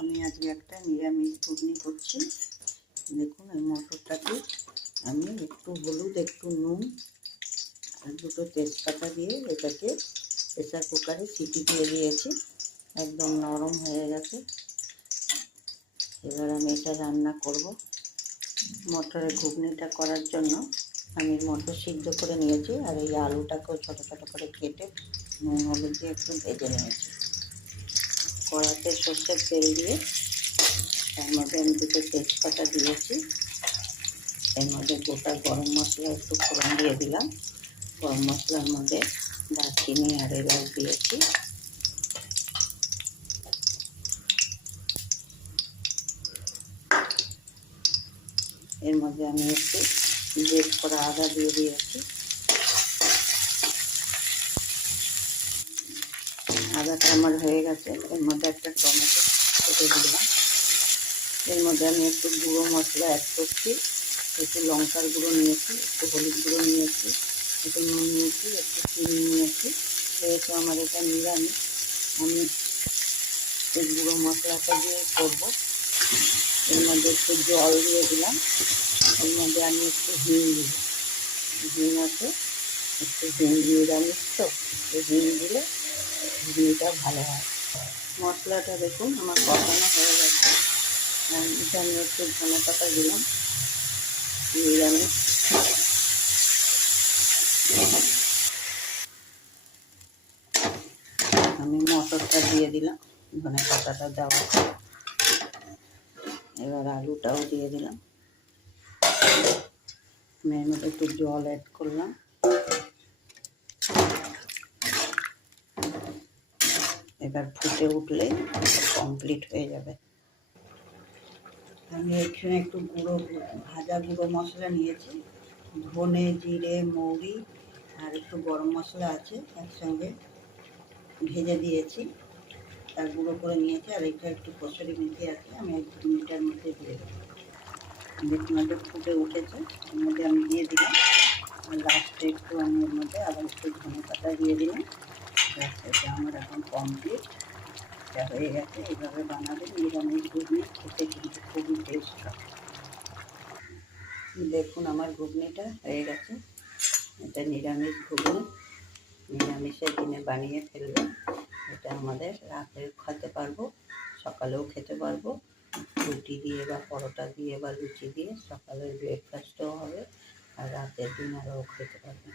আমি আজকে একটা নিরামিষ ঘুগনি করছি। দেখুন এই মটরটাকে আমি একটু হলুদ, একটু নুন আর দুটো তেজপাতা দিয়ে এটাকে প্রেসার কুকারে সিটি দিয়ে দিয়েছি। একদম নরম হয়ে গেছে। এবার আমি এটা রান্না করব। মটরের ঘুগনিটা করার জন্য আমি মটর সিদ্ধ করে নিয়েছি আর এই আলুটাকেও ছোটো ছোটো করে কেটে নুন হলুদ দিয়ে একটু ভেজে নিয়েছি। কড়াতে সর্ষের তেল দিয়ে তার মধ্যে আমি দুটো তেজপাতা দিয়েছি। এর মধ্যে গোটা গরম মশলা একটু ফোড়ন দিয়ে দিলাম। গরম মশলার মধ্যে দারচিনি আর এলাচ দিয়েছি। এর মধ্যে আমি একটু গ্রেট করা আদা দিয়ে দিয়েছি। আদাটা আমার হয়ে গেছে। এর মধ্যে একটা টমেটো কেটে দিলাম। এর মধ্যে আমি একটু গুঁড়ো মশলা অ্যাড করছি। একটু লঙ্কার গুঁড়ো নিয়েছি, একটু হলুদ গুঁড়ো নিয়েছি, একটু নুন নিয়েছি, একটু চিনি নিয়েছি। যেহেতু আমার এটা নিরামিষ, আমি এই গুঁড়ো মশলাটা দিয়ে করবো। এর মধ্যে একটু জল দিয়ে দিলাম। এর মধ্যে আমি একটু হিং দিব। হিং আছে, একটু হিং নিরামিষ তো, একটু হিং দিলে ঘুগনিটা ভালো হয়। মশলাটা দেখুন আমার কষানো হয়ে গেছে। এটা আমি একটু ধনে পাতা দিলাম। নিরামিষ আমি মটরটা দিয়ে দিলাম ধনে পাতাটা দেওয়া। এবার আলুটাও দিয়ে দিলাম। আমি এর মধ্যে একটু জল অ্যাড করলাম। এবার ফুটে উঠলে কমপ্লিট হয়ে যাবে। আমি এখানে একটু ভাজা গুঁড়ো মশলা নিয়েছি। ধনে, জিরে, মৌরি আর একটু গরম মশলা আছে, একসঙ্গে ভেজে দিয়েছি, তার গুঁড়ো করে নিয়েছি। আর এটা একটু কসুরি মেথি আছে, আমি 1-2 মিনিটের মধ্যে দিয়ে দেবো। দেখুন এটা ফুটে উঠেছে। এর মধ্যে আমি দিয়ে দিলাম। আর লাস্টে একটু আমি এর মধ্যে আবার একটু ধনে পাতা দিয়ে দিলাম। এটা আমার এখন কমপ্লিট। এটা হয়ে গেছে। এইভাবে বানালে নিরামিষ ঘুগনি খেতে কিন্তু খুবই টেস্ট হয়। দেখুন আমার ঘুগনিটা হয়ে গেছে। এটা নিরামিষ ঘুগনি, নিরামিষের দিনে বানিয়ে ফেলবেন। এটা আমাদের রাতেও খেতে পারবো, সকালেও খেতে পারবো। রুটি দিয়ে বা পরোটা দিয়ে বা লুচি দিয়ে সকালের ব্রেকফাস্টও হবে আর রাতের ডিনারও খেতে পারবেন।